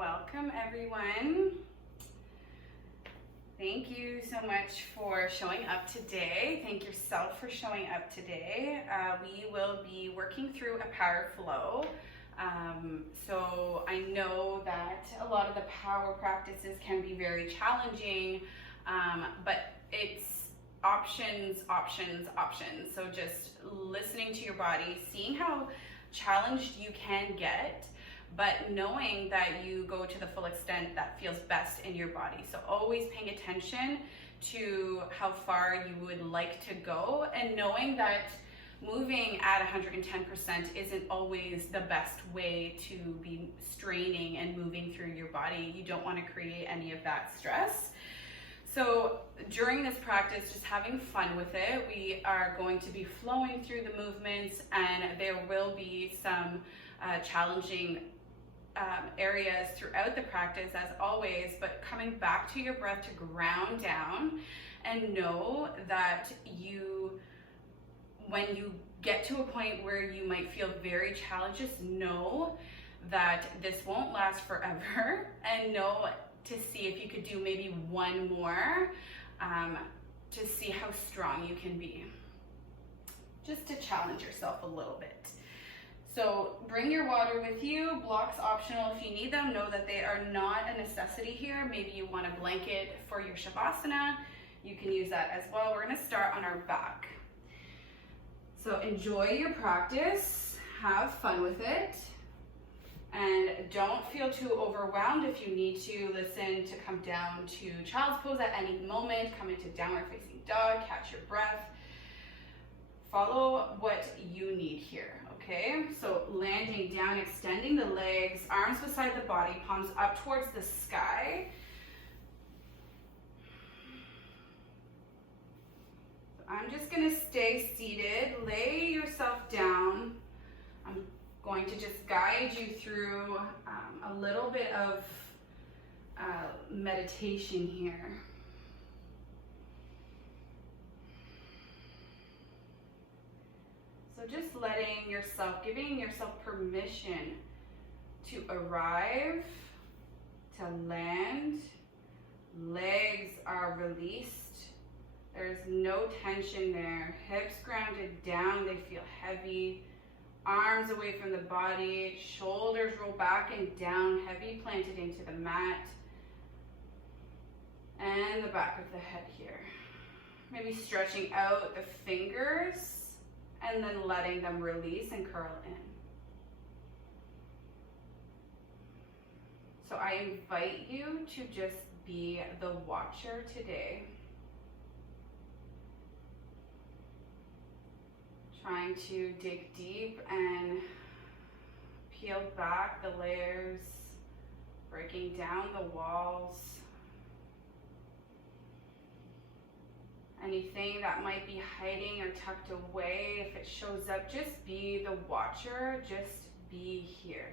Welcome everyone. Thank you so much for showing up today. Thank yourself for showing up today. We will be working through a power flow. So I know that a lot of the power practices can be very challenging, but it's options. So just listening to your body, seeing how challenged you can get, but knowing that you go to the full extent that feels best in your body. So always paying attention to how far you would like to go, and knowing that moving at 110% isn't always the best way to be straining and moving through your body. You don't want to create any of that stress. So during this practice, just having fun with it. We are going to be flowing through the movements, and there will be some challenging areas throughout the practice as always, but coming back to your breath to ground down and know that when you get to a point where you might feel very challenged, just know that this won't last forever, and know to see if you could do maybe one more to see how strong you can be, just to challenge yourself a little bit. So bring your water with you. Blocks optional if you need them. Know that they are not a necessity here. Maybe you want a blanket for your Shavasana. You can use that as well. We're going to start on our back. So enjoy your practice. Have fun with it. And don't feel too overwhelmed. If you need to listen to come down to child's pose at any moment, come into downward facing dog, catch your breath. Follow what you need here, okay? So landing down, extending the legs, arms beside the body, palms up towards the sky. So I'm just gonna stay seated. Lay yourself down. I'm going to just guide you through a little bit of meditation here. So just letting yourself, giving yourself permission to arrive, to land. Legs are released. There's no tension there. Hips grounded down, they feel heavy. Arms away from the body, shoulders roll back and down, heavy planted into the mat. And the back of the head here. Maybe stretching out the fingers and then letting them release and curl in. So I invite you to just be the watcher today. Trying to dig deep and peel back the layers, breaking down the walls. Anything that might be hiding or tucked away, if it shows up, just be the watcher, just be here.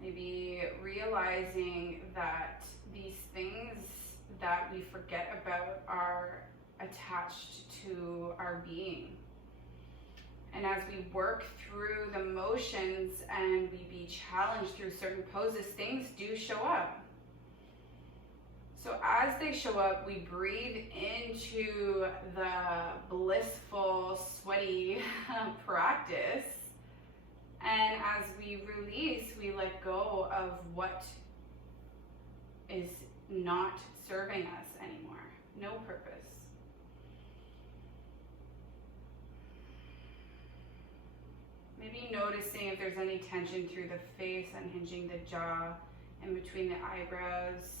Maybe realizing that these things that we forget about are attached to our being. And as we work through the motions and we be challenged through certain poses, things do show up. So as they show up, we breathe into the blissful, sweaty practice. And as we release, we let go of what is not serving us anymore. No purpose. Maybe noticing if there's any tension through the face, unhinging the jaw, in between the eyebrows.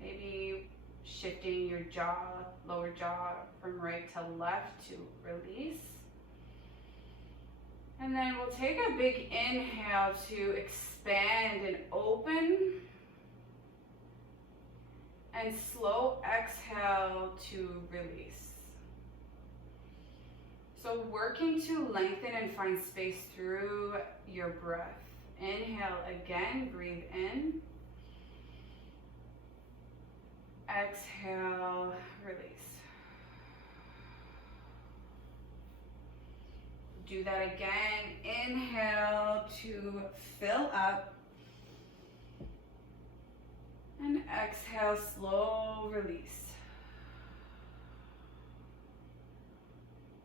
Maybe shifting your jaw, lower jaw from right to left to release. And then we'll take a big inhale to expand and open. And slow exhale to release. So working to lengthen and find space through your breath. Inhale again, breathe in. Exhale, release. Do that again. Inhale to fill up. And exhale, slow release.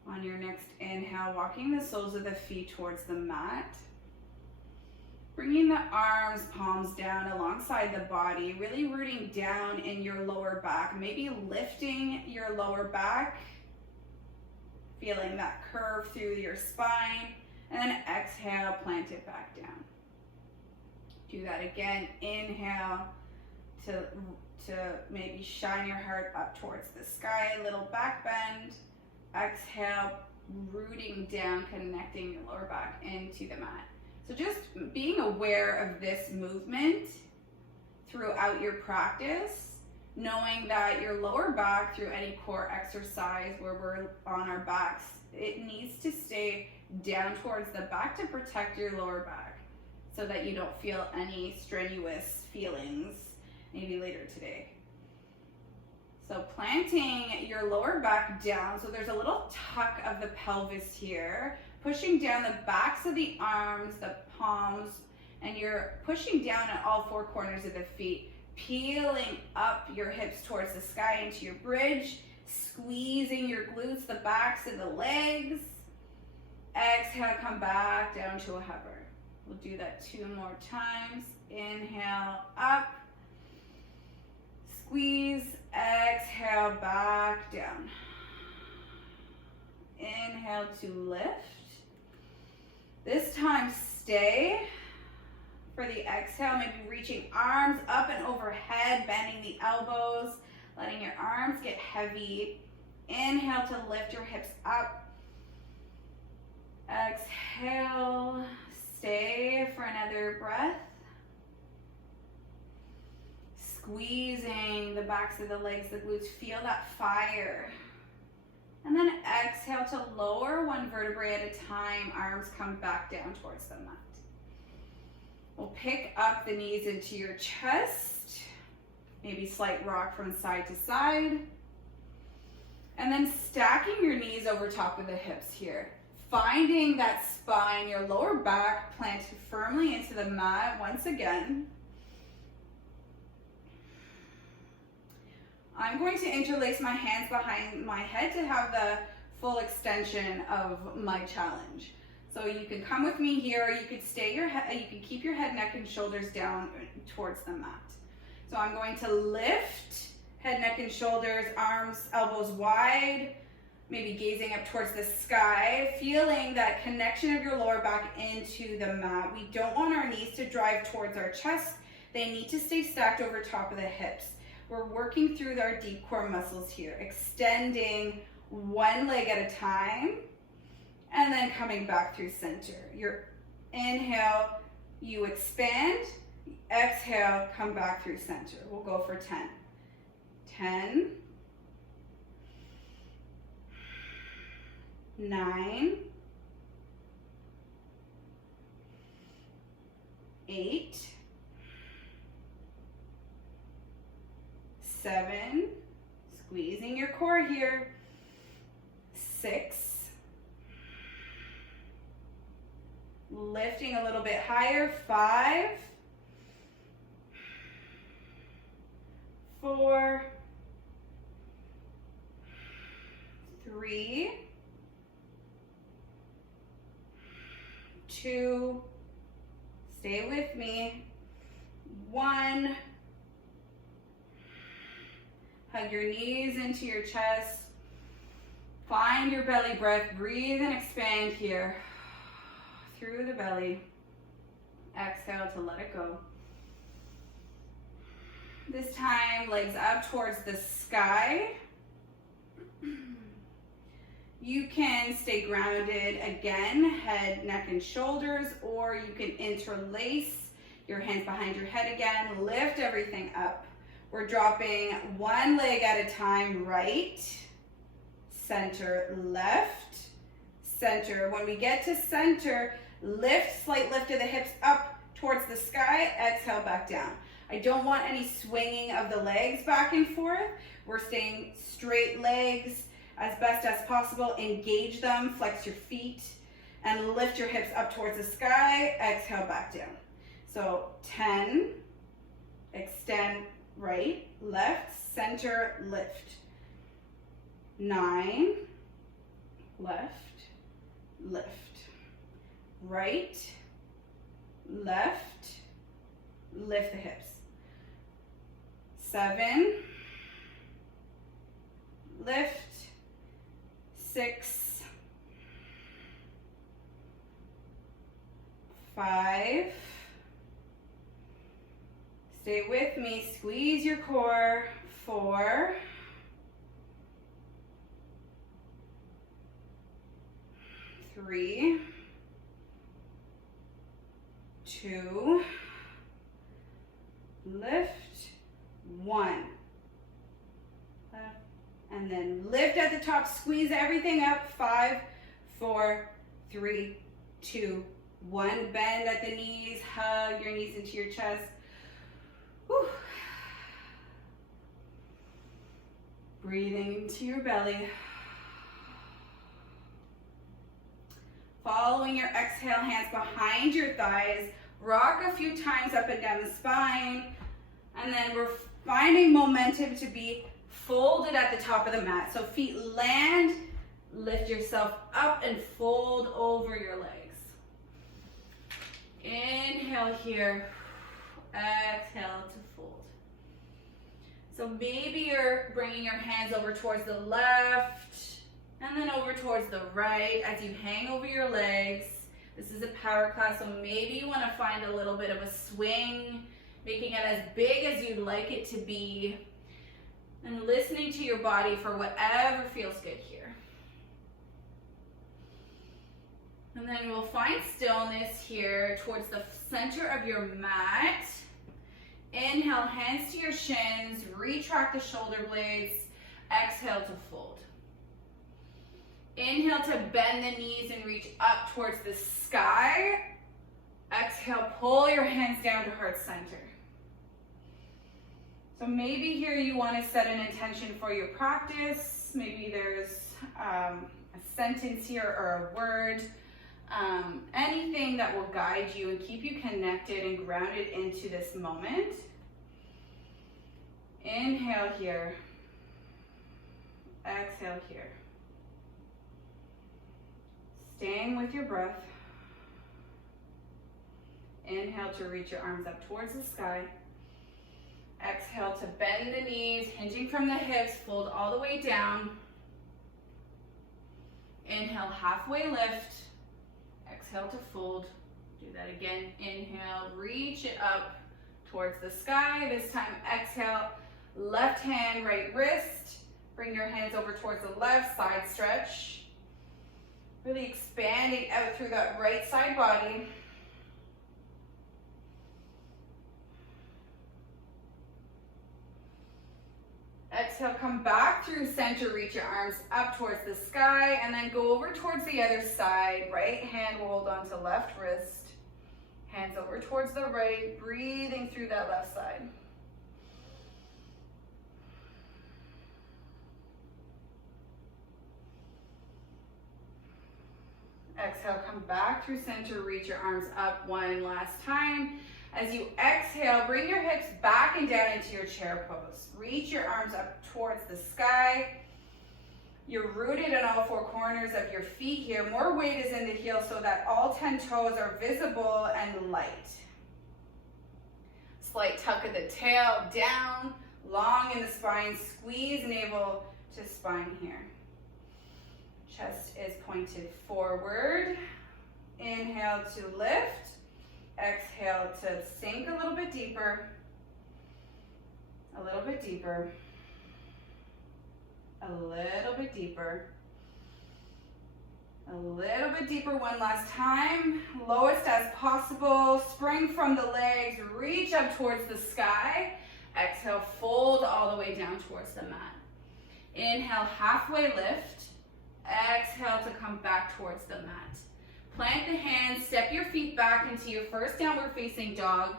On your next inhale, walking the soles of the feet towards the mat. Bringing the arms, palms down alongside the body, really rooting down in your lower back, maybe lifting your lower back, feeling that curve through your spine, and then exhale, plant it back down. Do that again. Inhale to maybe shine your heart up towards the sky, a little back bend. Exhale, rooting down, connecting your lower back into the mat. So just being aware of this movement throughout your practice, knowing that your lower back, through any core exercise where we're on our backs, it needs to stay down towards the back to protect your lower back so that you don't feel any strenuous feelings maybe later today. So planting your lower back down, so there's a little tuck of the pelvis here, pushing down the backs of the arms, the palms, and you're pushing down at all four corners of the feet, peeling up your hips towards the sky into your bridge, squeezing your glutes, the backs of the legs. Exhale, come back down to a hover. We'll do that 2 more times. Inhale, up. Squeeze, exhale, back down. Inhale to lift. This time stay for the exhale, maybe reaching arms up and overhead, bending the elbows, letting your arms get heavy. Inhale to lift your hips up. Exhale, stay for another breath. Squeezing the backs of the legs, the glutes, feel that fire. And then exhale to lower one vertebrae at a time, arms come back down towards the mat. We'll pick up the knees into your chest, maybe slight rock from side to side. And then stacking your knees over top of the hips here. Finding that spine, your lower back planted firmly into the mat once again. I'm going to interlace my hands behind my head to have the full extension of my challenge. So you can come with me here, or you could stay your head, you can keep your head, neck, and shoulders down towards the mat. So I'm going to lift head, neck, and shoulders, arms, elbows wide, maybe gazing up towards the sky, feeling that connection of your lower back into the mat. We don't want our knees to drive towards our chest. They need to stay stacked over top of the hips. We're working through our deep core muscles here, extending one leg at a time, and then coming back through center. Your inhale, you expand. Exhale, come back through center. We'll go for 10. 10, 9, 8, 7, squeezing your core here, 6, lifting a little bit higher, 5, 4, 3, 2, stay with me, 1, hug your knees into your chest, find your belly breath, breathe and expand here, through the belly, exhale to let it go. This time, legs up towards the sky. You can stay grounded again, head, neck, and shoulders, or you can interlace your hands behind your head again, lift everything up. We're dropping one leg at a time, right, center, left, center. When we get to center, lift, slight lift of the hips up towards the sky, exhale back down. I don't want any swinging of the legs back and forth. We're staying straight legs as best as possible. Engage them, flex your feet. and lift your hips up towards the sky. Exhale, back down. So 10, extend right, left, center, lift. 9, left, lift. Right, left, lift the hips. 7, lift. 6, 5, stay with me, squeeze your core. 4, 3, 2, lift, 1. And then lift at the top, squeeze everything up. 5, 4, 3, 2, 1. Bend at the knees, hug your knees into your chest. Whew. Breathing into your belly. Following your exhale, hands behind your thighs. Rock a few times up and down the spine. And then we're finding momentum to be folded at the top of the mat. So feet land, lift yourself up and fold over your legs. Inhale here, exhale to fold. So maybe you're bringing your hands over towards the left and then over towards the right as you hang over your legs. This is a power class, so maybe you want to find a little bit of a swing, making it as big as you'd like it to be, and listening to your body for whatever feels good here. And then we'll find stillness here towards the center of your mat. Inhale, hands to your shins, retract the shoulder blades. Exhale to fold. Inhale to bend the knees and reach up towards the sky. Exhale, pull your hands down to heart center. So maybe here you want to set an intention for your practice. Maybe there's a sentence here or a word, anything that will guide you and keep you connected and grounded into this moment. Inhale here. Exhale here. Staying with your breath. Inhale to reach your arms up towards the sky. Exhale to bend the knees, hinging from the hips, fold all the way down. Inhale, halfway lift. Exhale to fold. Do that again. Inhale, reach it up towards the sky. This time, exhale, left hand, right wrist. Bring your hands over towards the left side stretch. Really expanding out through that right side body. Exhale, come back through center, reach your arms up towards the sky, and then go over towards the other side. Right hand will hold on to left wrist. Hands over towards the right, breathing through that left side. Exhale, come back through center, reach your arms up one last time. As you exhale, bring your hips back and down into your chair pose. Reach your arms up towards the sky. You're rooted in all four corners of your feet here. More weight is in the heel so that all 10 toes are visible and light. Slight tuck of the tail down, long in the spine. Squeeze navel to spine here. Chest is pointed forward. Inhale to lift. Exhale to sink a little bit deeper. A little bit deeper. A little bit deeper. A little bit deeper one last time. Lowest as possible. Spring from the legs. Reach up towards the sky. Exhale, fold all the way down towards the mat. Inhale, halfway lift. Exhale to come back towards the mat. Plant the hands, step your feet back into your first downward facing dog.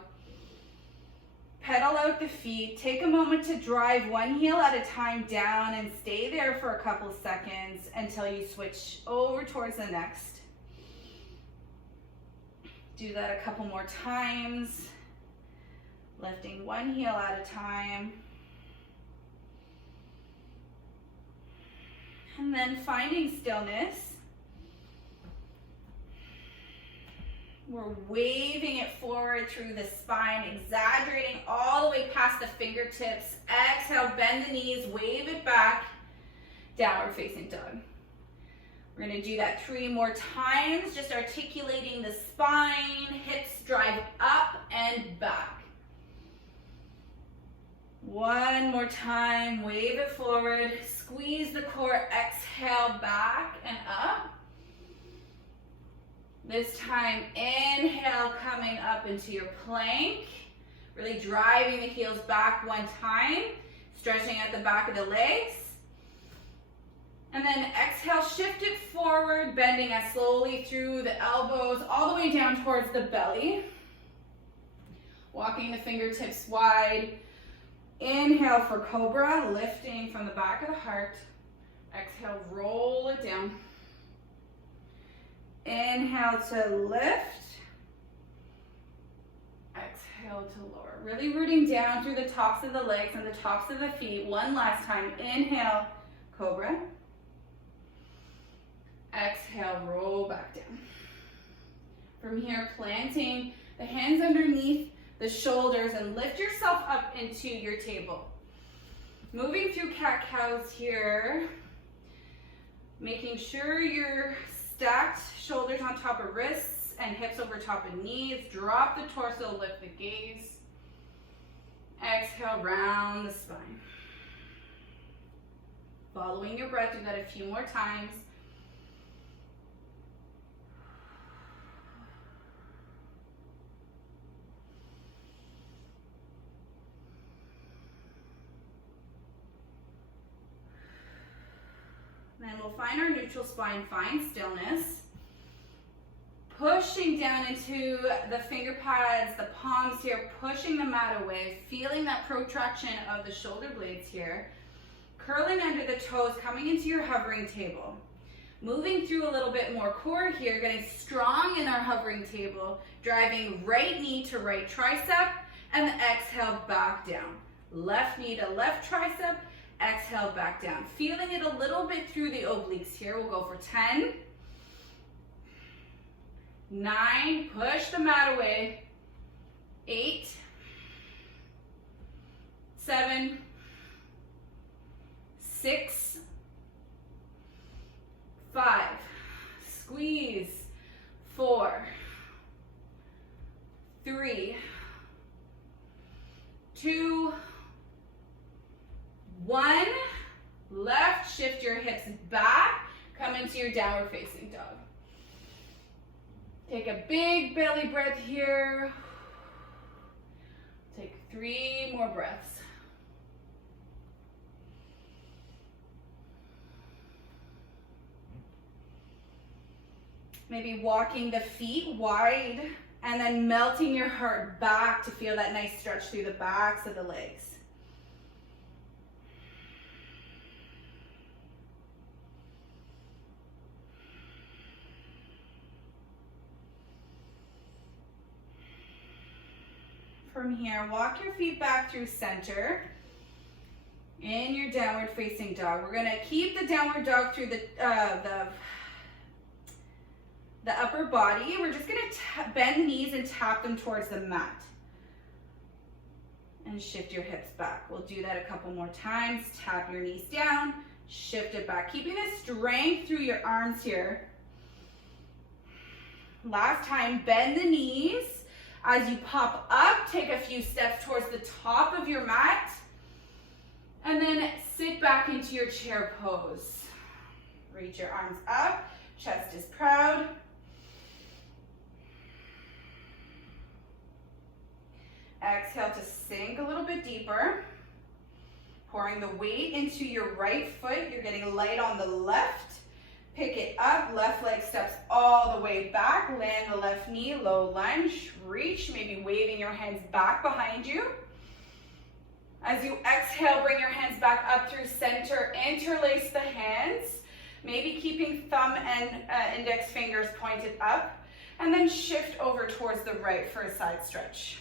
Pedal out the feet. Take a moment to drive one heel at a time down and stay there for a couple seconds until you switch over towards the next. Do that a couple more times. Lifting one heel at a time. And then finding stillness. We're waving it forward through the spine, exaggerating all the way past the fingertips. Exhale, bend the knees, wave it back. Downward facing dog. We're going to do that 3 more times, just articulating the spine, hips drive up and back. 1 more time, wave it forward, squeeze the core, exhale back and up. This time, inhale, coming up into your plank, really driving the heels back 1 time, stretching at the back of the legs. And then exhale, shift it forward, bending as slowly through the elbows, all the way down towards the belly. Walking the fingertips wide. Inhale for cobra, lifting from the back of the heart. Exhale, roll it down. Inhale to lift. Exhale to lower. Really rooting down through the tops of the legs and the tops of the feet. 1 last time. Inhale, cobra. Exhale, roll back down. From here, planting the hands underneath the shoulders and lift yourself up into your table. Moving through cat-cows here. Making sure you're stacked shoulders on top of wrists and hips over top of knees. Drop the torso, lift the gaze. Exhale, round the spine. Following your breath, do that a few more times. Then we'll find our neutral spine, find stillness. Pushing down into the finger pads, the palms here, pushing the mat away, feeling that protraction of the shoulder blades here. Curling under the toes, coming into your hovering table. Moving through a little bit more core here, getting strong in our hovering table, driving right knee to right tricep, and the exhale back down. Left knee to left tricep, exhale back down. Feeling it a little bit through the obliques here. We'll go for 10, 9, push the mat away, 8, 7, 6, 5, squeeze, 4, 3, 2, 1. Left, shift your hips back, come into your downward facing dog. Take a big belly breath here. Take 3 more breaths. Maybe walking the feet wide and then melting your heart back to feel that nice stretch through the backs of the legs. From here, walk your feet back through center in your downward facing dog. We're gonna keep the downward dog through the upper body. We're just gonna bend the knees and tap them towards the mat. And shift your hips back. We'll do that a couple more times. Tap your knees down, shift it back. Keeping the strength through your arms here. Last time, bend the knees. As you pop up, take a few steps towards the top of your mat. And then sit back into your chair pose. Reach your arms up, chest is proud. Exhale to sink a little bit deeper. Pouring the weight into your right foot. You're getting light on the left. Pick it up, left leg steps all the way back. Land the left knee, low lunge. Reach, maybe waving your hands back behind you. As you exhale, bring your hands back up through center. Interlace the hands. Maybe keeping thumb and index fingers pointed up. And and then shift over towards the right for a side stretch.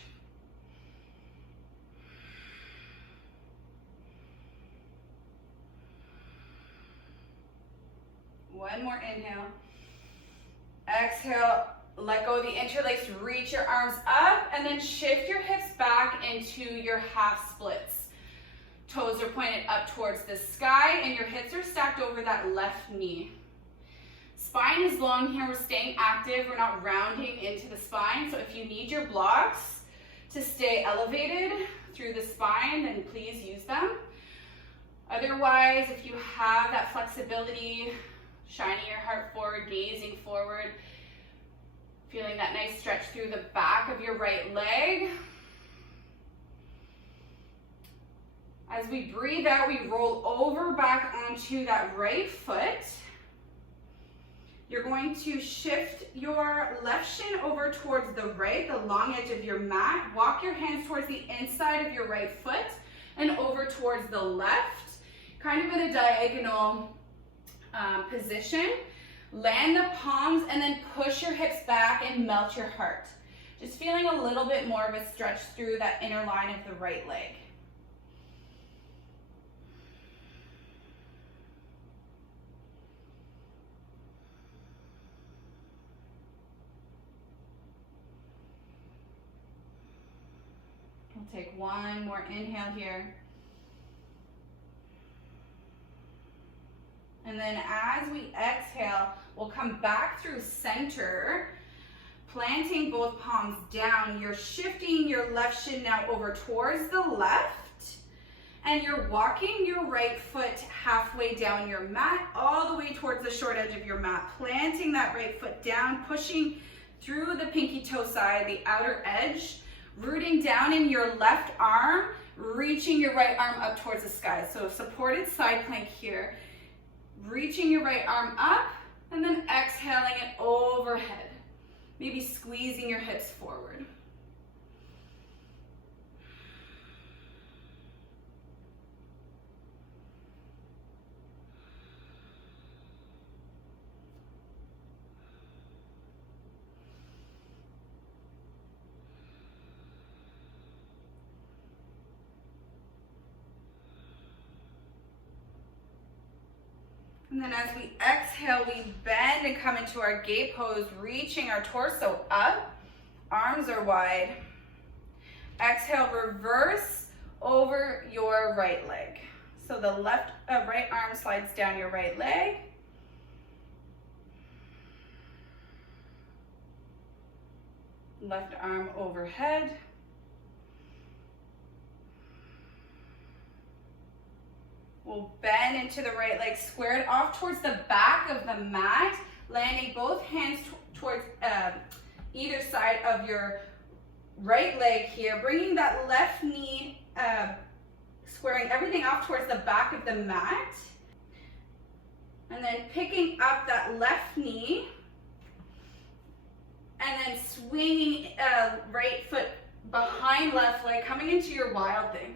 One more inhale. Exhale, let go of the interlace, reach your arms up, and then shift your hips back into your half splits. Toes are pointed up towards the sky, and your hips are stacked over that left knee. Spine is long here, we're staying active, we're not rounding into the spine, so if you need your blocks to stay elevated through the spine, then please use them. Otherwise, if you have that flexibility, shining your heart forward, gazing forward, feeling that nice stretch through the back of your right leg. As we breathe out, we roll over back onto that right foot. You're going to shift your left shin over towards the right, the long edge of your mat. Walk your hands towards the inside of your right foot and over towards the left, kind of in a diagonal position. Land the palms and then push your hips back and melt your heart. Just feeling a little bit more of a stretch through that inner line of the right leg. We'll take one more inhale here. And then as we exhale, we'll come back through center, planting both palms down. You're shifting your left shin now over towards the left, and you're walking your right foot halfway down your mat, all the way towards the short edge of your mat, planting that right foot down, pushing through the pinky toe side, the outer edge, rooting down in your left arm, reaching your right arm up towards the sky. So supported side plank here. Reaching your right arm up and then exhaling it overhead. Maybe squeezing your hips forward. And then as we exhale, we bend and come into our gate pose, reaching our torso up. Arms are wide. Exhale, reverse over your right leg. So the right arm slides down your right leg. Left arm overhead. We'll bend into the right leg, square it off towards the back of the mat, landing both hands towards either side of your right leg here, bringing that left knee, squaring everything off towards the back of the mat, and then picking up that left knee, and then swinging right foot behind left leg, coming into your wild thing.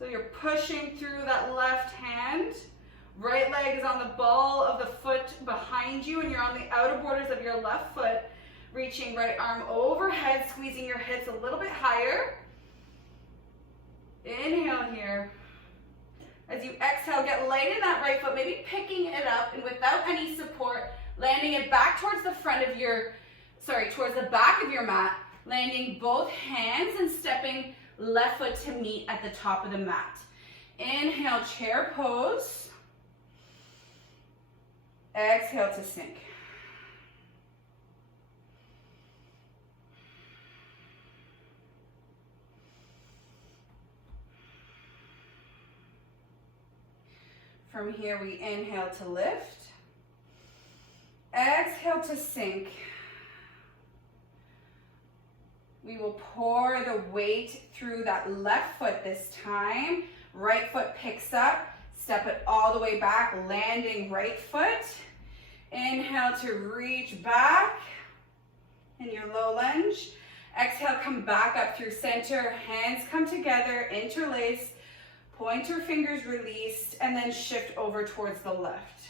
So you're pushing through that left hand. Right leg is on the ball of the foot behind you, and you're on the outer borders of your left foot. Reaching right arm overhead, squeezing your hips a little bit higher. Inhale here. As you exhale, get light in that right foot, maybe picking it up, and without any support, landing it back towards the towards the back of your mat, landing both hands and stepping left foot to meet at the top of the mat. Inhale, chair pose. Exhale to sink. From here, we inhale to lift. Exhale to sink. We will pour the weight through that left foot this time. Right foot picks up. Step it all the way back, landing right foot. Inhale to reach back in your low lunge. Exhale, come back up through center. Hands come together, interlace. Pointer fingers released, and then shift over towards the left.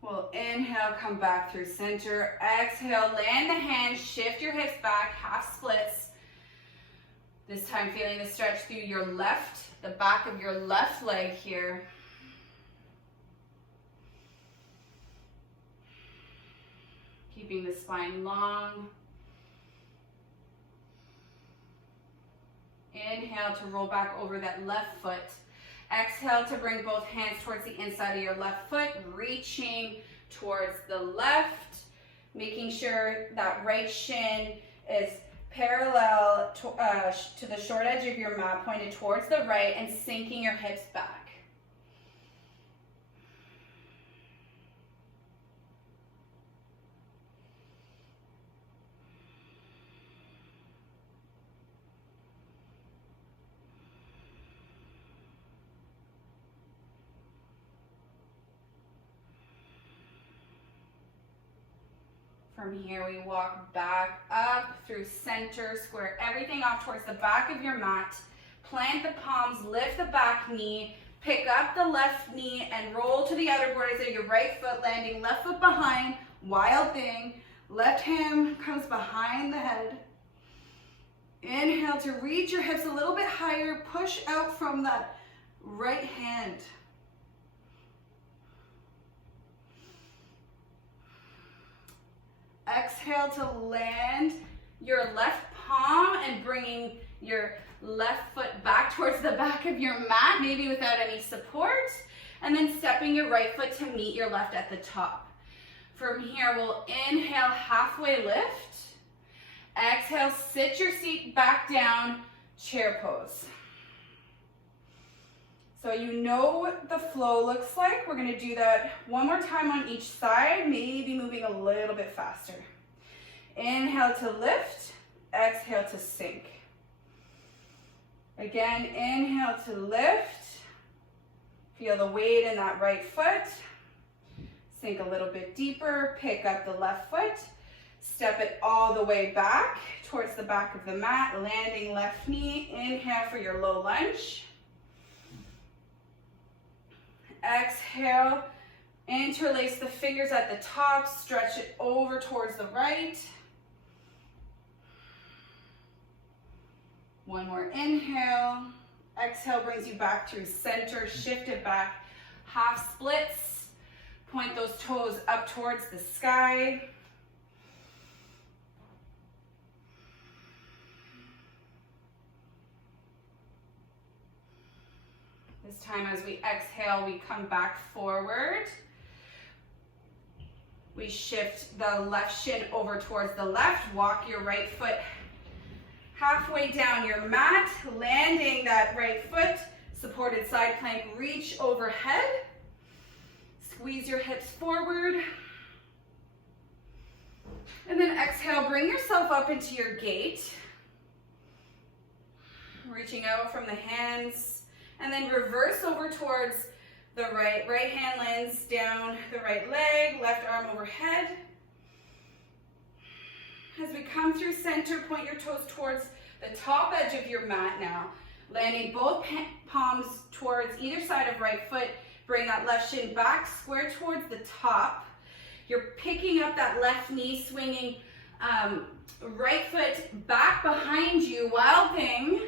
We'll inhale, come back through center. Exhale, land the hands, shift your hips back, half splits. This time feeling the stretch through your left, the back of your left leg here. Keeping the spine long. Inhale to roll back over that left foot. Exhale to bring both hands towards the inside of your left foot, reaching towards the left, making sure that right shin is parallel to the short edge of your mat, pointed towards the right, and sinking your hips back. From here, we walk back up through center, square everything off towards the back of your mat. Plant the palms, lift the back knee, pick up the left knee and roll to the outer borders of your right foot, landing left foot behind, wild thing. Left hand comes behind the head. Inhale to reach your hips a little bit higher, push out from that right hand. Exhale to land your left palm and bringing your left foot back towards the back of your mat, maybe without any support, and then stepping your right foot to meet your left at the top. From here, we'll inhale, halfway lift. Exhale, sit your seat back down, chair pose. So you know what the flow looks like. We're gonna do that one more time on each side, maybe moving a little bit faster. Inhale to lift, exhale to sink. Again, inhale to lift. Feel the weight in that right foot. Sink a little bit deeper, pick up the left foot. Step it all the way back towards the back of the mat, landing left knee. Inhale for your low lunge. Exhale, interlace the fingers at the top, stretch it over towards the right. One more inhale. Exhale brings you back through center, shift it back, half splits. Point those toes up towards the sky. This time as we exhale, we come back forward. We shift the left shin over towards the left. Walk your right foot halfway down your mat, landing that right foot, supported side plank, reach overhead. Squeeze your hips forward. And then exhale, bring yourself up into your gate. Reaching out from the hands. And then reverse over towards the right. Right hand lands down the right leg, left arm overhead. As we come through center, point your toes towards the top edge of your mat now. Landing both palms towards either side of right foot. Bring that left shin back, square towards the top. You're picking up that left knee, swinging right foot back behind you. Wild thing.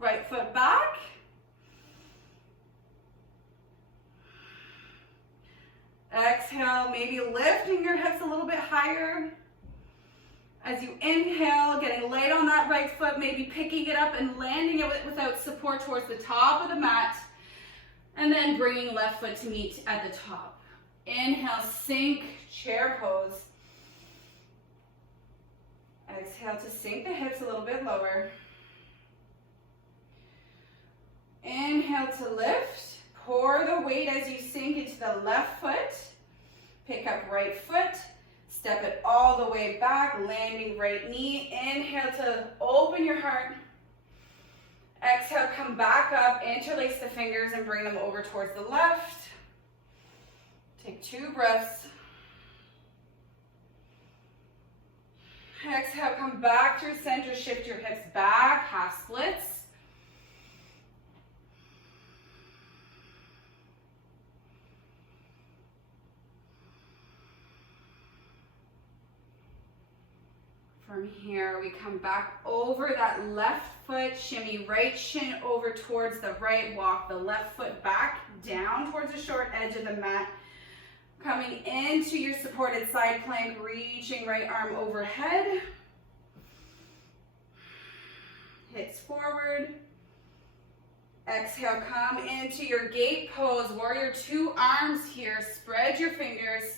Right foot back. Exhale, maybe lifting your hips a little bit higher. As you inhale, getting light on that right foot, maybe picking it up and landing it without support towards the top of the mat. And then bringing left foot to meet at the top. Inhale, sink, chair pose. Exhale to sink the hips a little bit lower. Inhale to lift. Pour the weight as you sink into the left foot. Pick up right foot. Step it all the way back, landing right knee. Inhale to open your heart. Exhale, come back up, interlace the fingers and bring them over towards the left. Take 2 breaths. Exhale, come back through center, shift your hips back, half splits. From here, we come back over that left foot, shimmy right shin over towards the right, walk the left foot back down towards the short edge of the mat. Coming into your supported side plank, reaching right arm overhead. Hips forward. Exhale, come into your gate pose, warrior 2 arms here. Spread your fingers.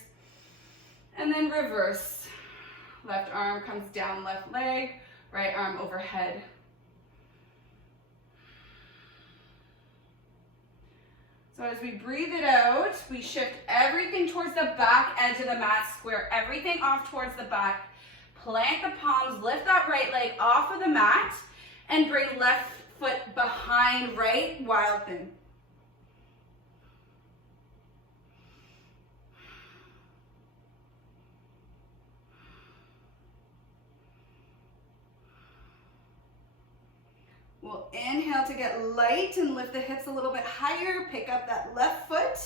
And then reverse. Left arm comes down, left leg, right arm overhead. So as we breathe it out, we shift everything towards the back edge of the mat, square everything off towards the back, plant the palms, lift that right leg off of the mat, and bring left foot behind right, wild thing. We'll inhale to get light and lift the hips a little bit higher. Pick up that left foot.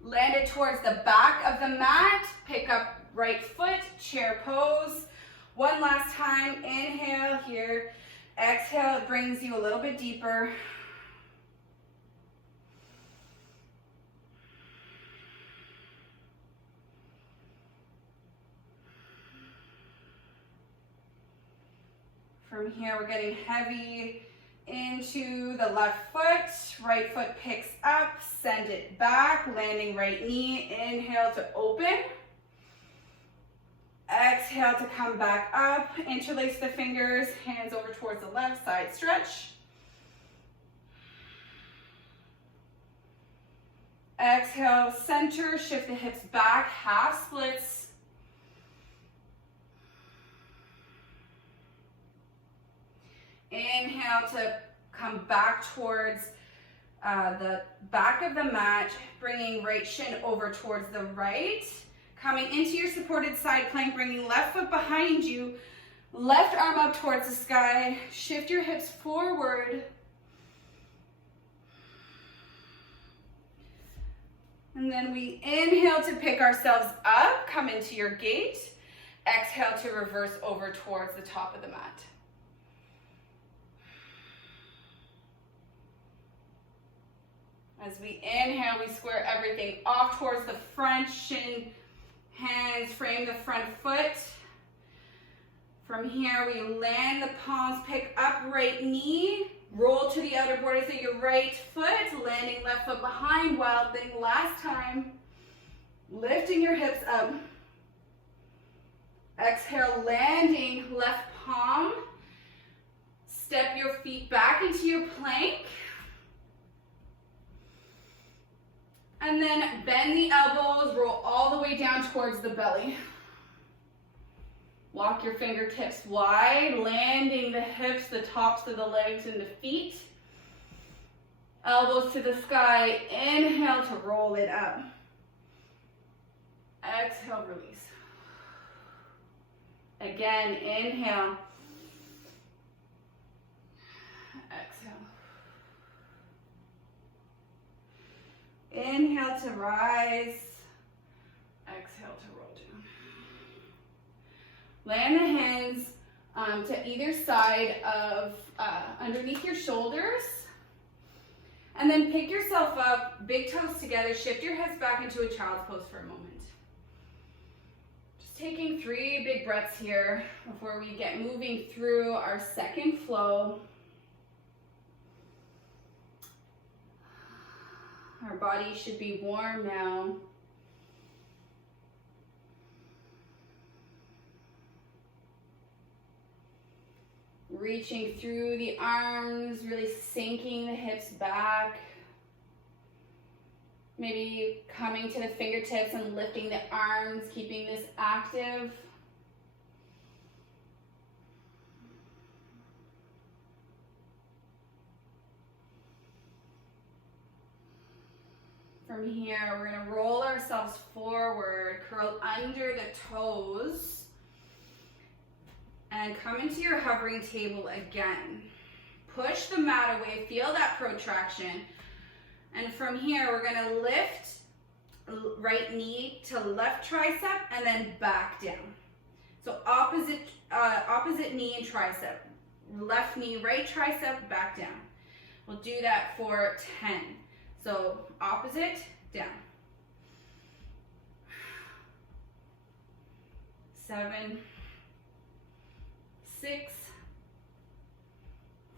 Land it towards the back of the mat. Pick up right foot, chair pose. One last time, inhale here. Exhale, it brings you a little bit deeper. From here, we're getting heavy into the left foot. Right foot picks up, send it back, landing right knee. Inhale to open. Exhale to come back up. Interlace the fingers, hands over towards the left side stretch. Exhale, center, shift the hips back, half splits. Inhale to come back towards the back of the mat, bringing right shin over towards the right. Coming into your supported side plank, bringing left foot behind you, left arm up towards the sky. Shift your hips forward. And then we inhale to pick ourselves up, come into your gate. Exhale to reverse over towards the top of the mat. As we inhale, we square everything off towards the front, shin, hands frame the front foot. From here, we land the palms, pick up right knee, roll to the outer borders of your right foot, landing left foot behind, wild thing last time. Lifting your hips up. Exhale, landing left palm. Step your feet back into your plank. And then bend the elbows, roll all the way down towards the belly. Walk your fingertips wide, landing the hips, the tops of the legs and the feet. Elbows to the sky. Inhale to roll it up. Exhale, release. Again, inhale. Exhale. Inhale to rise. Exhale to roll down. Land the hands to either side of underneath your shoulders. And then pick yourself up, big toes together, shift your hips back into a child's pose for a moment. Just taking 3 big breaths here before we get moving through our second flow. Our body should be warm now. Reaching through the arms, really sinking the hips back. Maybe coming to the fingertips and lifting the arms, keeping this active. From here, we're gonna roll ourselves forward, curl under the toes, and come into your hovering table again. Push the mat away, feel that protraction. And from here, we're gonna lift right knee to left tricep and then back down. So opposite knee and tricep. Left knee, right tricep, back down. We'll do that for 10. So opposite, down. 7, 6,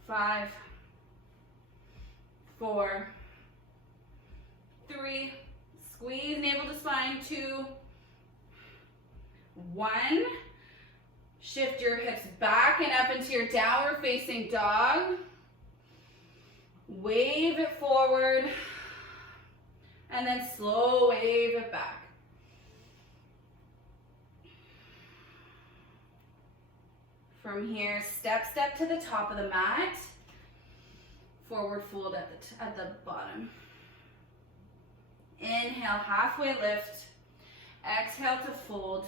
5, 4, 3, squeeze navel to spine, 2, 1. Shift your hips back and up into your downward facing dog. Wave it forward, and then slow wave it back. From here, step to the top of the mat. Forward fold at the bottom. Inhale, halfway lift. Exhale to fold.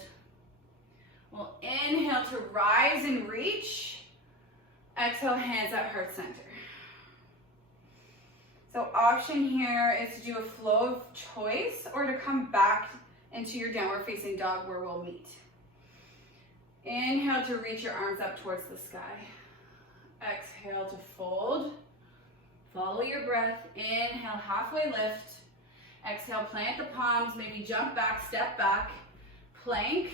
We'll inhale to rise and reach. Exhale, hands at heart center. So option here is to do a flow of choice or to come back into your downward facing dog where we'll meet. Inhale to reach your arms up towards the sky. Exhale to fold. Follow your breath. Inhale, halfway lift. Exhale, plant the palms, maybe jump back, step back, plank.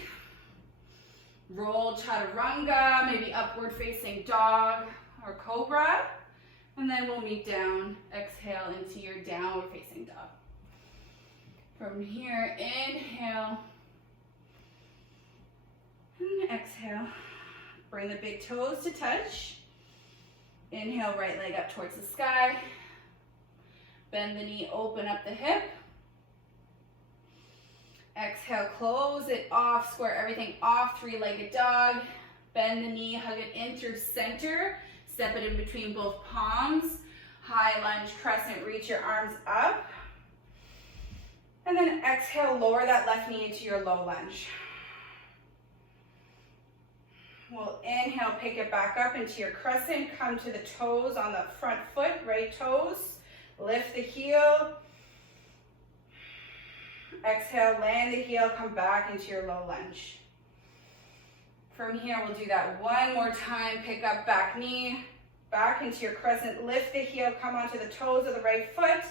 Roll chaturanga, maybe upward facing dog or cobra. And then we'll meet down, exhale into your downward facing dog. From here, inhale and exhale. Bring the big toes to touch. Inhale, right leg up towards the sky. Bend the knee, open up the hip. Exhale, close it off, square everything off, three-legged dog. Bend the knee, hug it in through center. Step it in between both palms. High lunge crescent, reach your arms up. And then exhale, lower that left knee into your low lunge. We'll inhale, pick it back up into your crescent. Come to the toes on the front foot, right toes. Lift the heel. Exhale, land the heel, come back into your low lunge. From here, we'll do that one more time. Pick up back knee, back into your crescent. Lift the heel, come onto the toes of the right foot.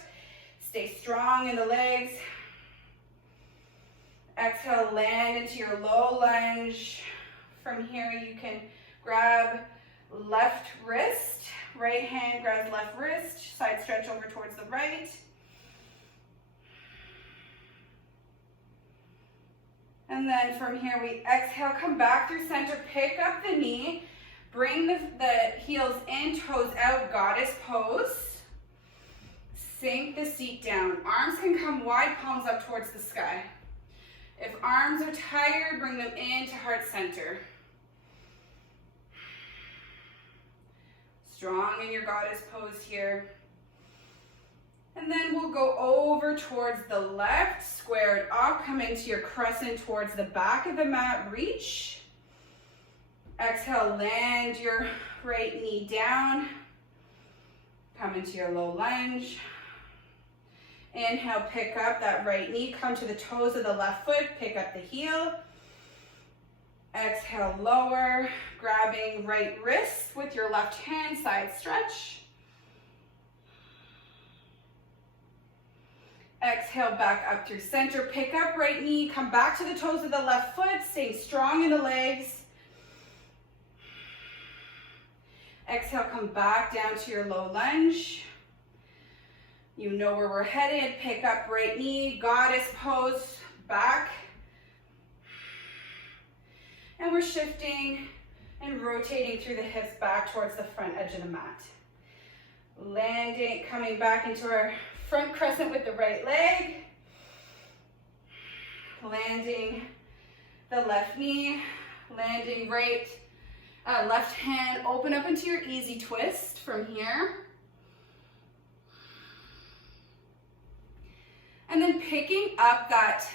Stay strong in the legs. Exhale, land into your low lunge. From here, you can grab left wrist. Right hand grabs left wrist. Side stretch over towards the right. And then from here, we exhale, come back through center, pick up the knee, bring the heels in, toes out, goddess pose. Sink the seat down. Arms can come wide, palms up towards the sky. If arms are tired, bring them into heart center. Strong in your goddess pose here. And then we'll go over towards the left, square it off, come into your crescent towards the back of the mat, reach. Exhale, land your right knee down. Come into your low lunge. Inhale, pick up that right knee, come to the toes of the left foot, pick up the heel. Exhale, lower, grabbing right wrist with your left hand, side stretch. Exhale, back up through center, pick up right knee, come back to the toes of the left foot, stay strong in the legs. Exhale, come back down to your low lunge. You know where we're headed, pick up right knee, goddess pose, back. And we're shifting and rotating through the hips back towards the front edge of the mat. Landing, coming back into our front crescent with the right leg. Landing the left knee, landing right, left hand, open up into your easy twist from here. And then picking up that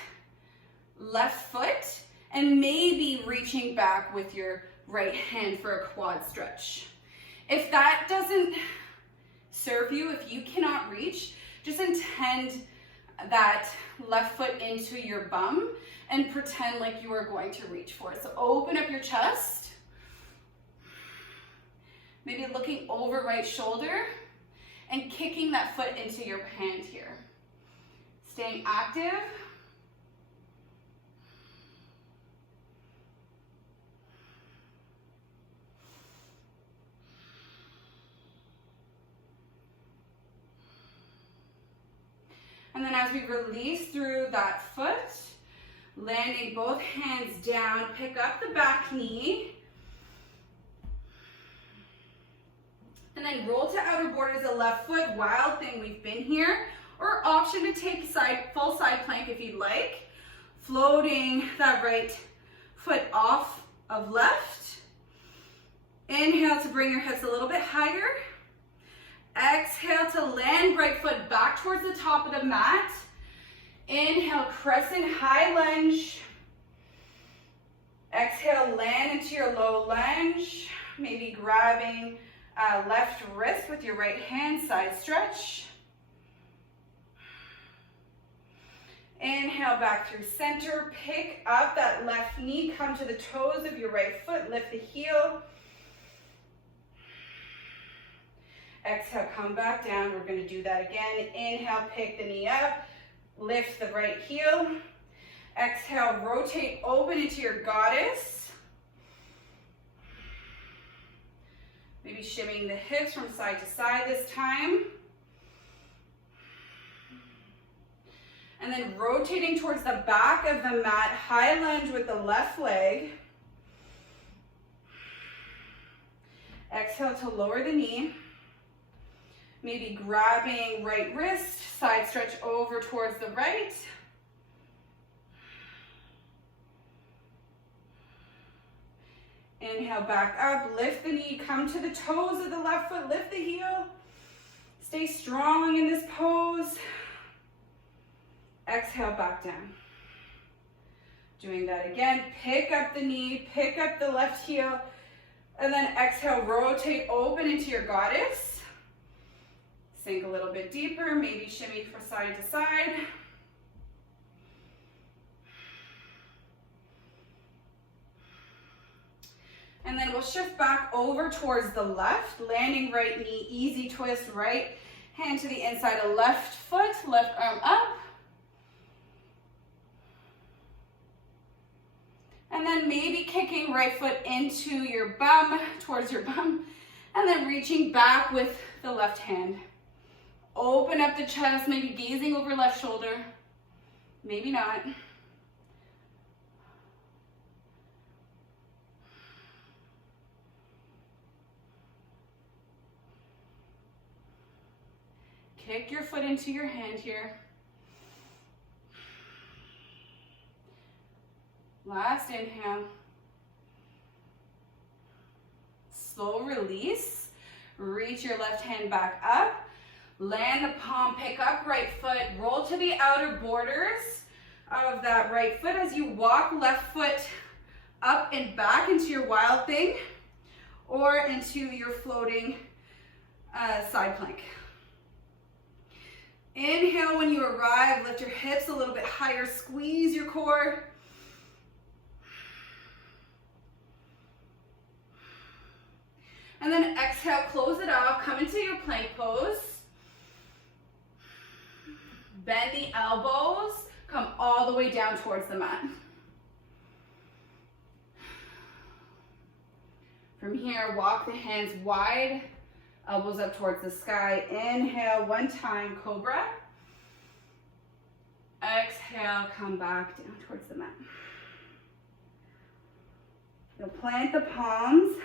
left foot and maybe reaching back with your right hand for a quad stretch. If that doesn't serve you, if you cannot reach, just intend that left foot into your bum and pretend like you are going to reach for it. So open up your chest, maybe looking over right shoulder and kicking that foot into your hand here. Staying active. And then as we release through that foot, landing both hands down, pick up the back knee. And then roll to outer borders the left foot, wild thing, we've been here. Or option to take full side plank if you'd like. Floating that right foot off of left. Inhale to bring your hips a little bit higher. Exhale to land right foot back towards the top of the mat. Inhale, crescent high lunge. Exhale, land into your low lunge. Maybe grabbing left wrist with your right hand, side stretch. Inhale back through center. Pick up that left knee, come to the toes of your right foot, lift the heel. Exhale, come back down. We're going to do that again. Inhale, pick the knee up, lift the right heel. Exhale, rotate open into your goddess. Maybe shimmying the hips from side to side this time. And then rotating towards the back of the mat, high lunge with the left leg. Exhale to lower the knee. Maybe grabbing right wrist, side stretch over towards the right. Inhale back up, lift the knee, come to the toes of the left foot, lift the heel. Stay strong in this pose. Exhale back down. Doing that again, pick up the knee, pick up the left heel, and then exhale, rotate open into your goddess. Sink a little bit deeper, maybe shimmy from side to side. And then we'll shift back over towards the left, landing right knee, easy twist, right hand to the inside of left foot, left arm up. And then maybe kicking right foot into your bum, towards your bum, and then reaching back with the left hand. Open up the chest, maybe gazing over left shoulder, maybe not. Kick your foot into your hand here. Last inhale. Slow release. Reach your left hand back up. Land the palm, pick up right foot, roll to the outer borders of that right foot as you walk left foot up and back into your wild thing or into your floating side plank. Inhale when you arrive, lift your hips a little bit higher, squeeze your core. And then exhale, close it off, come into your plank pose. Bend the elbows, come all the way down towards the mat. From here, walk the hands wide, elbows up towards the sky. Inhale, one time, cobra. Exhale, come back down towards the mat. You'll plant the palms.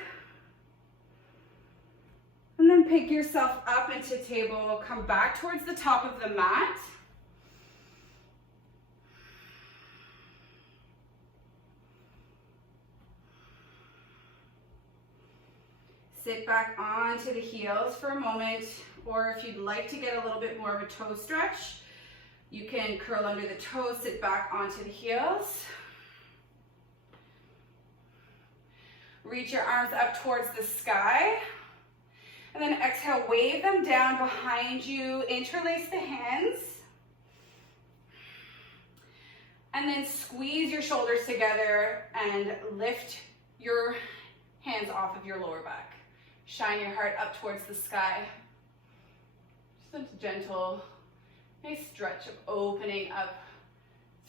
And then pick yourself up into table. Come back towards the top of the mat. Sit back onto the heels for a moment, or if you'd like to get a little bit more of a toe stretch, You can curl under the toes, sit back onto the heels. Reach your arms up towards the sky. And then exhale, wave them down behind you, interlace the hands. And then squeeze your shoulders together and lift your hands off of your lower back. Shine your heart up towards the sky. Just a gentle, nice stretch of opening up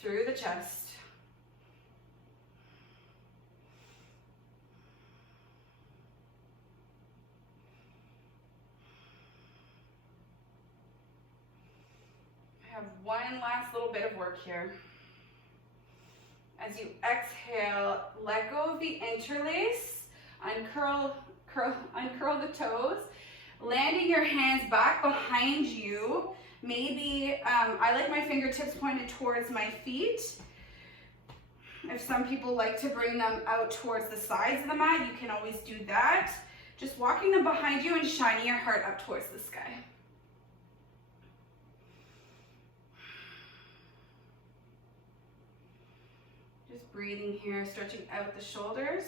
through the chest. I have one last little bit of work here. As you exhale, let go of the interlace, uncurl the toes, landing your hands back behind you. Maybe, I like my fingertips pointed towards my feet. If some people like to bring them out towards the sides of the mat, you can always do that. Just walking them behind you and shining your heart up towards the sky. Just breathing here, stretching out the shoulders.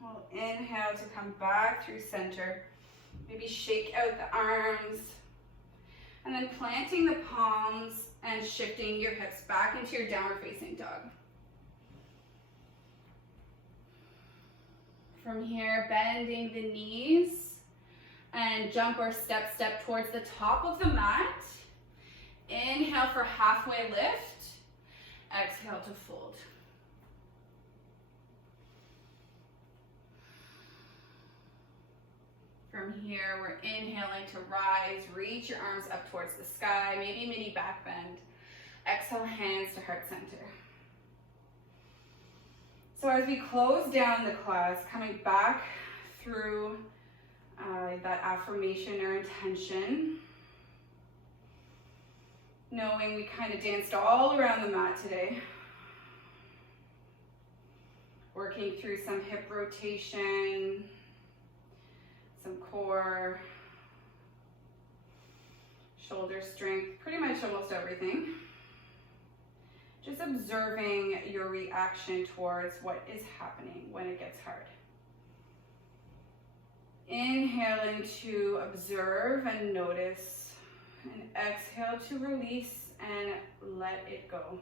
We'll inhale to come back through center. Maybe shake out the arms. And then planting the palms and shifting your hips back into your downward facing dog. From here, bending the knees and jump or step towards the top of the mat. Inhale for halfway lift. Exhale to fold. From here, we're inhaling to rise. Reach your arms up towards the sky, maybe mini back bend. Exhale, hands to heart center. So as we close down the class, coming back through that affirmation or intention, knowing we kind of danced all around the mat today, working through some hip rotation, some core, shoulder strength, pretty much almost everything. Just observing your reaction towards what is happening when it gets hard. Inhaling to observe and notice, and exhale to release and let it go.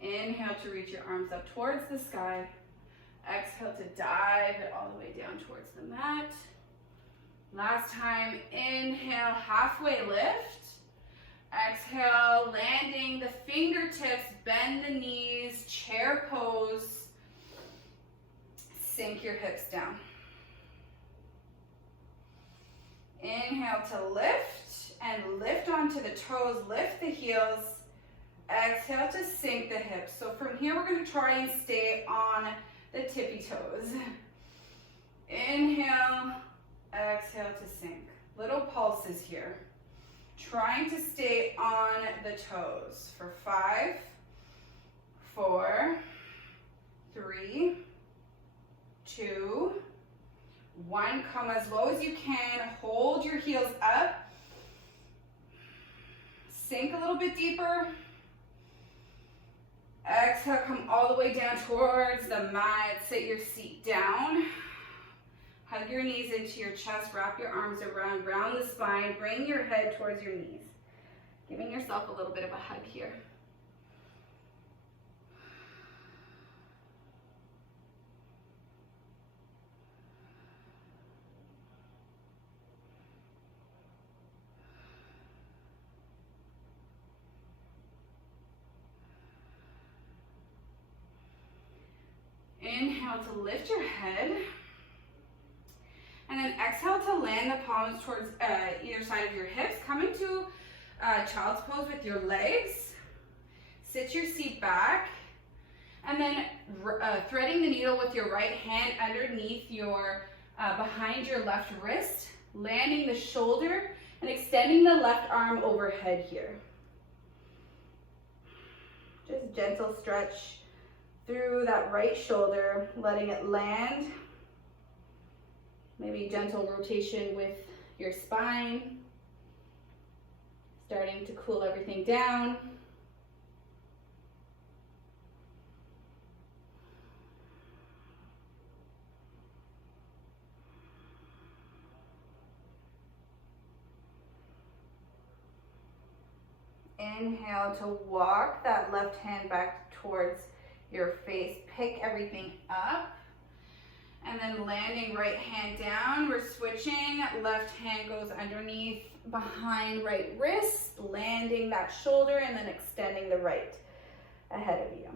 Inhale to reach your arms up towards the sky. Exhale to dive it all the way down towards the mat. Last time, inhale, halfway lift. Exhale, landing the fingertips, bend the knees, chair pose. Sink your hips down. Inhale to lift and lift onto the toes, lift the heels. Exhale to sink the hips. So from here, we're going to try and stay on the tippy toes. Inhale, exhale to sink. Little pulses here. Trying to stay on the toes for 5, 4, 3, 2, 1. Come as low as you can. Hold your heels up. Sink a little bit deeper. Exhale, come all the way down towards the mat. Sit your seat down. Hug your knees into your chest. Wrap your arms around the spine. Bring your head towards your knees. Giving yourself a little bit of a hug here. Inhale to lift your head. And then exhale to land the palms towards either side of your hips. Come into child's pose with your legs. Sit your seat back. And then threading the needle with your right hand underneath your, behind your left wrist. Landing the shoulder and extending the left arm overhead here. Just gentle stretch. through that right shoulder, letting it land. Maybe gentle rotation with your spine, starting to cool everything down. Inhale to walk that left hand back towards your face. Pick everything up. And then landing right hand down. We're switching. Left hand goes underneath, behind right wrist. Landing that shoulder and then extending the right ahead of you.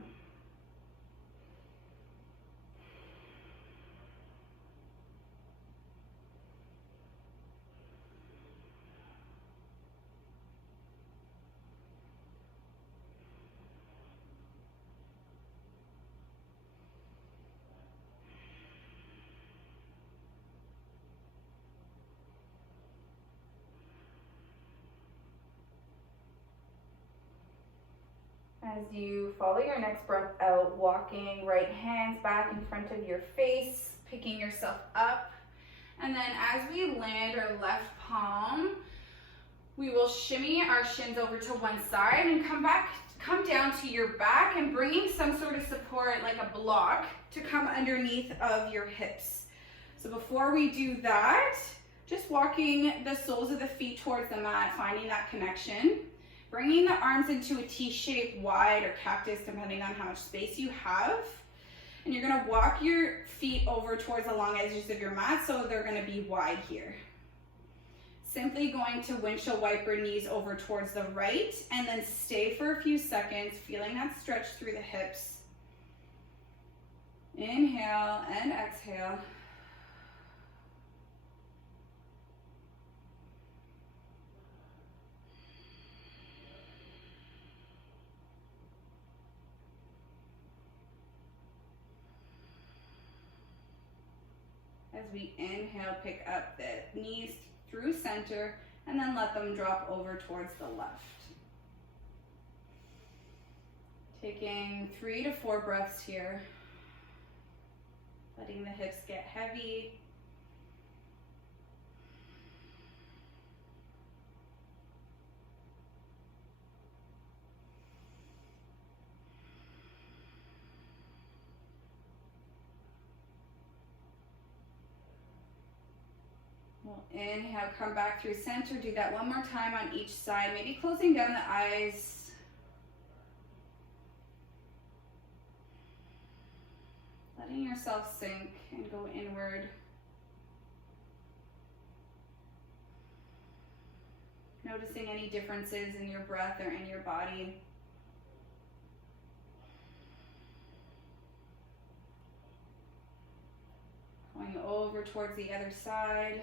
As you follow your next breath out, walking right hands back in front of your face, picking yourself up. And then as we land our left palm, we will shimmy our shins over to one side and come down to your back and bringing some sort of support like a block to come underneath of your hips. So before we do that, just walking the soles of the feet towards the mat, finding that connection. Bringing the arms into a T shape, wide or cactus, depending on how much space you have. And you're gonna walk your feet over towards the long edges of your mat, so they're gonna be wide here. Simply going to windshield wiper knees over towards the right, and then stay for a few seconds, feeling that stretch through the hips. Inhale and exhale. As we inhale, pick up the knees through center and then let them drop over towards the left. Taking 3 to 4 breaths here. Letting the hips get heavy. We'll inhale, come back through center. Do that one more time on each side. Maybe closing down the eyes. Letting yourself sink and go inward. Noticing any differences in your breath or in your body. Going over towards the other side.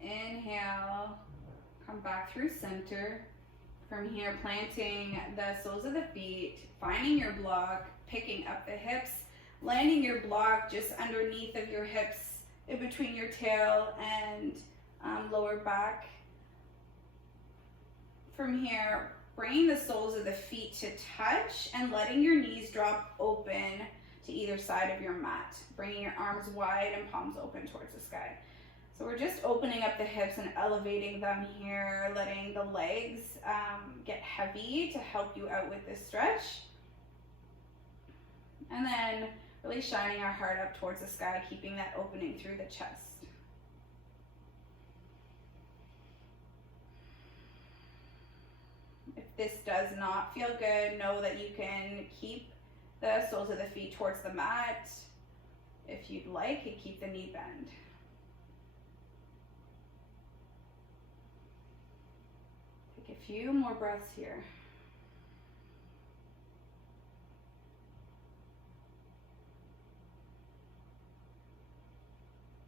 Inhale, come back through center. From here, planting the soles of the feet, finding your block, picking up the hips, landing your block just underneath of your hips, in between your tail and lower back. From here, bringing the soles of the feet to touch and letting your knees drop open to either side of your mat. Bringing your arms wide and palms open towards the sky. So we're just opening up the hips and elevating them here, letting the legs get heavy to help you out with this stretch. And then really shining our heart up towards the sky, keeping that opening through the chest. If this does not feel good, know that you can keep the soles of the feet towards the mat. If you'd like, and keep the knee bend. Take a few more breaths here.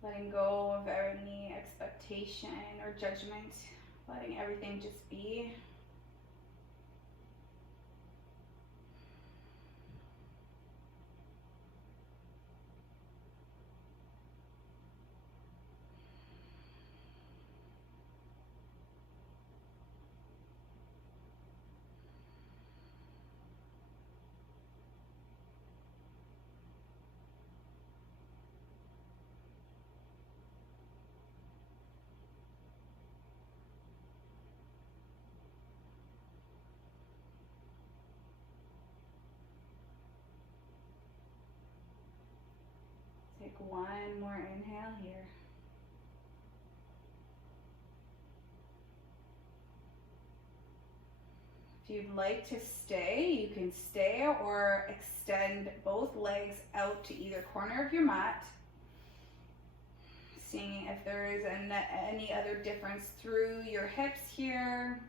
Letting go of any expectation or judgment, letting everything just be. one more inhale here. If you'd like to stay, you can stay or extend both legs out to either corner of your mat. Seeing if there is any other difference through your hips here.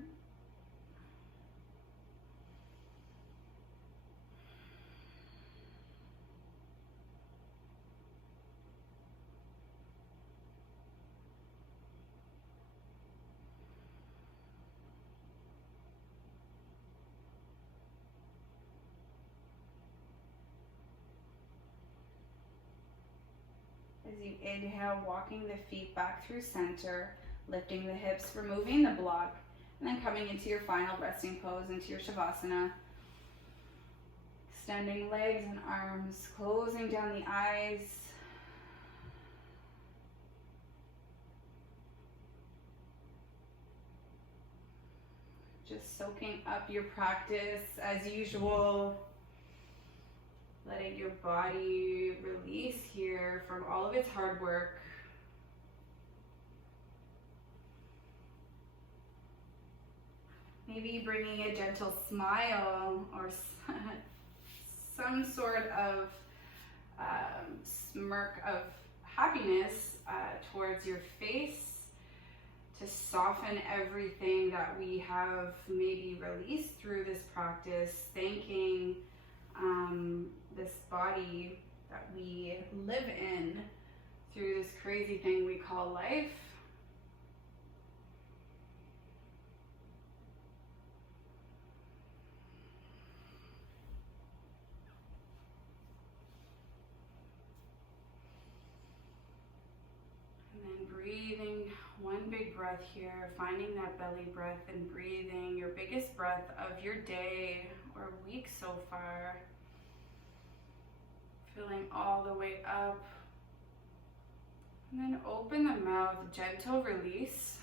As you inhale, walking the feet back through center, lifting the hips, removing the block, and then coming into your final resting pose, into your Shavasana. Extending legs and arms, closing down the eyes. Just soaking up your practice as usual. Letting your body release here from all of its hard work. Maybe bringing a gentle smile or some sort of smirk of happiness towards your face to soften everything that we have maybe released through this practice, thanking this body that we live in through this crazy thing we call life. And then breathing one big breath here, finding that belly breath and breathing your biggest breath of your day or week so far. Filling all the way up. And then open the mouth, gentle release.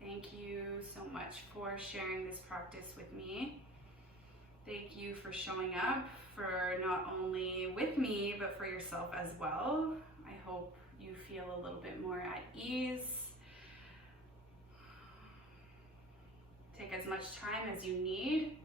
Thank you so much for sharing this practice with me. Thank you for showing up, for not only with me, but for yourself as well. I hope you feel a little bit more at ease. Take as much time as you need.